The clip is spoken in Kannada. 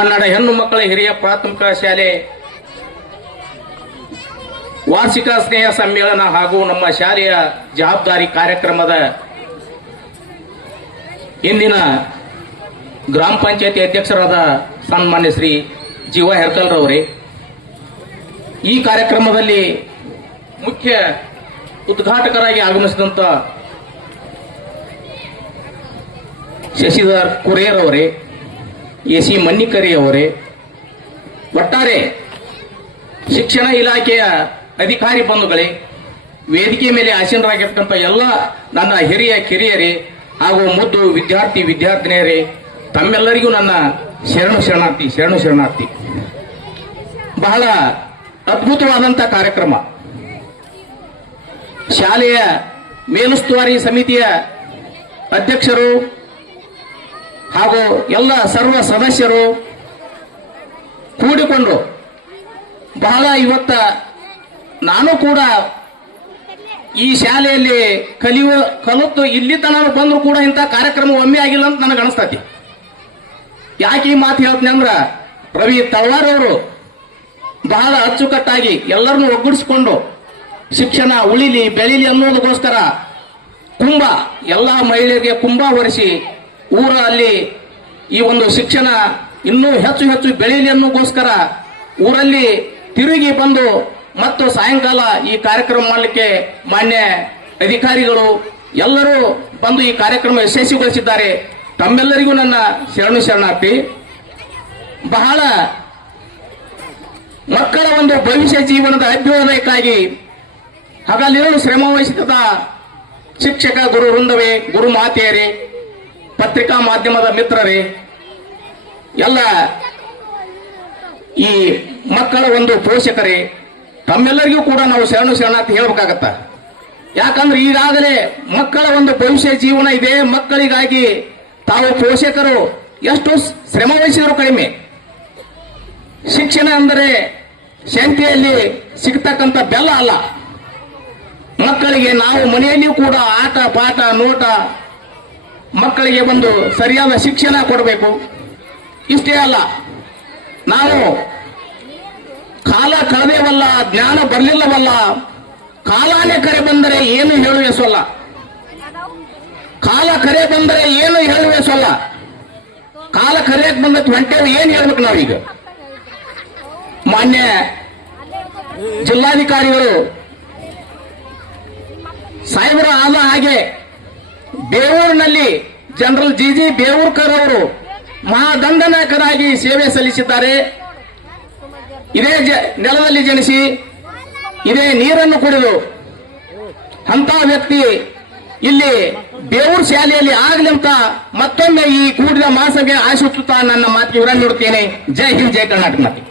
ಕನ್ನಡ ಹೆಣ್ಣು ಮಕ್ಕಳ ಹಿರಿಯ ಪ್ರಾಥಮಿಕ ಶಾಲೆ ವಾರ್ಷಿಕ ಸ್ನೇಹ ಸಮ್ಮೇಳನ ಹಾಗೂ ನಮ್ಮ ಶಾಲೆಯ ಜವಾಬ್ದಾರಿ ಕಾರ್ಯಕ್ರಮದ ಇಂದಿನ ಗ್ರಾಮ ಪಂಚಾಯತಿ ಅಧ್ಯಕ್ಷರಾದ ಸನ್ಮಾನ್ಯ ಶ್ರೀ ಜೀವ ಹೆರ್ಕಲ್ರವರೇ, ಈ ಕಾರ್ಯಕ್ರಮದಲ್ಲಿ ಮುಖ್ಯ ಉದ್ಘಾಟಕರಾಗಿ ಆಗಮಿಸಿದಂತ ಶಶಿಧರ್ ಕುರೇರ್ ಅವರೇ, ಎಸಿ ಮನ್ನಿಕರಿ ಅವರೇ, ಒಟ್ಟಾರೆ ಶಿಕ್ಷಣ ಇಲಾಖೆಯ ಅಧಿಕಾರಿ ಬಂಧುಗಳೇ, ವೇದಿಕೆ ಮೇಲೆ ಆಸೀನರಾಗಿರ್ತಕ್ಕಂಥ ಎಲ್ಲ ನನ್ನ ಹಿರಿಯ ಕಿರಿಯರೇ ಹಾಗೂ ಮುದ್ದು ವಿದ್ಯಾರ್ಥಿ ವಿದ್ಯಾರ್ಥಿನಿಯರೇ, ತಮ್ಮೆಲ್ಲರಿಗೂ ನನ್ನ ಶರಣಾರ್ಥಿ. ಬಹಳ ಅದ್ಭುತವಾದಂಥ ಕಾರ್ಯಕ್ರಮ. ಶಾಲೆಯ ಮೇಲುಸ್ತುವಾರಿ ಸಮಿತಿಯ ಅಧ್ಯಕ್ಷರು ಹಾಗೂ ಎಲ್ಲ ಸರ್ವ ಸದಸ್ಯರು ಕೂಡಿಕೊಂಡು ಬಹಳ ಇವತ್ತ ನಾನು ಕೂಡ ಈ ಶಾಲೆಯಲ್ಲಿ ಕಲಿತು ಇಲ್ಲಿ ತನಕ ಬಂದ್ರು ಕೂಡ ಇಂಥ ಕಾರ್ಯಕ್ರಮ ಒಮ್ಮೆ ಆಗಿಲ್ಲ ಅಂತ ನನಗೆ ಅನಿಸ್ತತಿ. ಯಾಕೆ ಈ ಮಾತು ಹೇಳ್ತೀನಿ ಅಂದ್ರ, ರವಿ ತಳವಾರ್ ಅವರು ಬಹಳ ಅಚ್ಚುಕಟ್ಟಾಗಿ ಎಲ್ಲರನ್ನು ಒಗ್ಗೂಡಿಸಿಕೊಂಡು ಶಿಕ್ಷಣ ಉಳಿಲಿ ಬೆಳಿಲಿ ಅನ್ನೋದಕ್ಕೋಸ್ಕರ ಕುಂಭ ಎಲ್ಲ ಮಹಿಳೆಯರಿಗೆ ಕುಂಭ ಹೊರಿಸಿ ಊರಲ್ಲಿ ಈ ಒಂದು ಶಿಕ್ಷಣ ಇನ್ನೂ ಹೆಚ್ಚು ಹೆಚ್ಚು ಬೆಳೀಲಿ ಅನ್ನೋಗೋಸ್ಕರ ಊರಲ್ಲಿ ತಿರುಗಿ ಬಂದು ಮತ್ತು ಸಾಯಂಕಾಲ ಈ ಕಾರ್ಯಕ್ರಮ ಮಾಡಲಿಕ್ಕೆ ಮಾನ್ಯ ಅಧಿಕಾರಿಗಳು ಎಲ್ಲರೂ ಬಂದು ಈ ಕಾರ್ಯಕ್ರಮ ಯಶಸ್ವಿಗೊಳಿಸಿದ್ದಾರೆ. ತಮ್ಮೆಲ್ಲರಿಗೂ ನನ್ನ ಶರಣಾರ್ಥಿ. ಬಹಳ ಮಕ್ಕಳ ಒಂದು ಭವಿಷ್ಯ ಜೀವನದ ಅಭ್ಯುದಯಕ್ಕಾಗಿ ಹಗಲಿರುಳು ಶ್ರಮ ವಹಿಸಿದ ಶಿಕ್ಷಕ ಗುರು ವೃಂದವೇ, ಗುರು ಮಾತೆಯರೇ, ಪತ್ರಿಕಾ ಮಾಧ್ಯಮದ ಮಿತ್ರರೇ, ಎಲ್ಲ ಈ ಮಕ್ಕಳ ಒಂದು ಪೋಷಕರೇ, ತಮ್ಮೆಲ್ಲರಿಗೂ ಕೂಡ ನಾವು ಶರಣಾರ್ಥಿ ಹೇಳ್ಬೇಕಾಗತ್ತ. ಯಾಕಂದ್ರೆ ಈಗಾಗಲೇ ಮಕ್ಕಳ ಒಂದು ಭವಿಷ್ಯ ಜೀವನ ಇದೆ. ಮಕ್ಕಳಿಗಾಗಿ ತಾವು ಪೋಷಕರು ಎಷ್ಟು ಶ್ರಮ ವಹಿಸಿದ್ರು ಕಡಿಮೆ. ಶಿಕ್ಷಣ ಅಂದರೆ ಶಾಂತಿಯಲ್ಲಿ ಸಿಗ್ತಕ್ಕಂಥ ಬೆಲ್ಲ ಅಲ್ಲ. ಮಕ್ಕಳಿಗೆ ನಾವು ಮನೆಯಲ್ಲಿಯೂ ಕೂಡ ಆಟ ಪಾಠ ನೋಟ ಮಕ್ಕಳಿಗೆ ಒಂದು ಸರಿಯಾದ ಶಿಕ್ಷಣ ಕೊಡಬೇಕು. ಇಷ್ಟೇ ಅಲ್ಲ, ನಾವು ಕಾಲ ಕಳೆದೇವಲ್ಲ, ಜ್ಞಾನ ಬರಲಿಲ್ಲವಲ್ಲ, ಕಾಲಾನೇ ಕರೆ ಬಂದರೆ ಏನು ಹೇಳುವೆ ಸೊಲ್ಲ. ಕಾಲ ಕರೆ ಬಂದರೆ ಏನು ಹೇಳುವೆ ಸೊಲ್ಲ. ಕಾಲ ಕರೆಯಕ್ಕೆ ಬಂದ ಹೊಂಟೇವು, ಏನು ಹೇಳ್ಬೇಕು ನಾವೀಗ? ಮಾನ್ಯ ಜಿಲ್ಲಾಧಿಕಾರಿಗಳು ಸಾಹೇಬರ ಆದ ಹಾಗೆ ಬೇವೂರಿನಲ್ಲಿ ಜನರಲ್ ಜಿ ಬೇವೂರ್ಕರ್ ಅವರು ಮಹಾದಂಡನಾಯಕರಾಗಿ ಸೇವೆ ಸಲ್ಲಿಸಿದ್ದಾರೆ. ಇದೇ ನೆಲದಲ್ಲಿ ಜನಿಸಿ ಇದೇ ನೀರನ್ನು ಕುಡಿದು ಅಂತ ವ್ಯಕ್ತಿ ಇಲ್ಲಿ ಬೇವೂರು ಶಾಲೆಯಲ್ಲಿ ಆಗಲಿ ಅಂತ ಮತ್ತೊಮ್ಮೆ ಈ ಕೂಡಿದ ಮಾಸಗೆ ಆಶಿಸುತ್ತಾ ನನ್ನ ಮಾತಿಗೆ ವಿರಾಮ ನೀಡುತ್ತೇನೆ. ಜೈ ಹಿಂದ್, ಜೈ ಕರ್ನಾಟಕ ಮಾತೆ.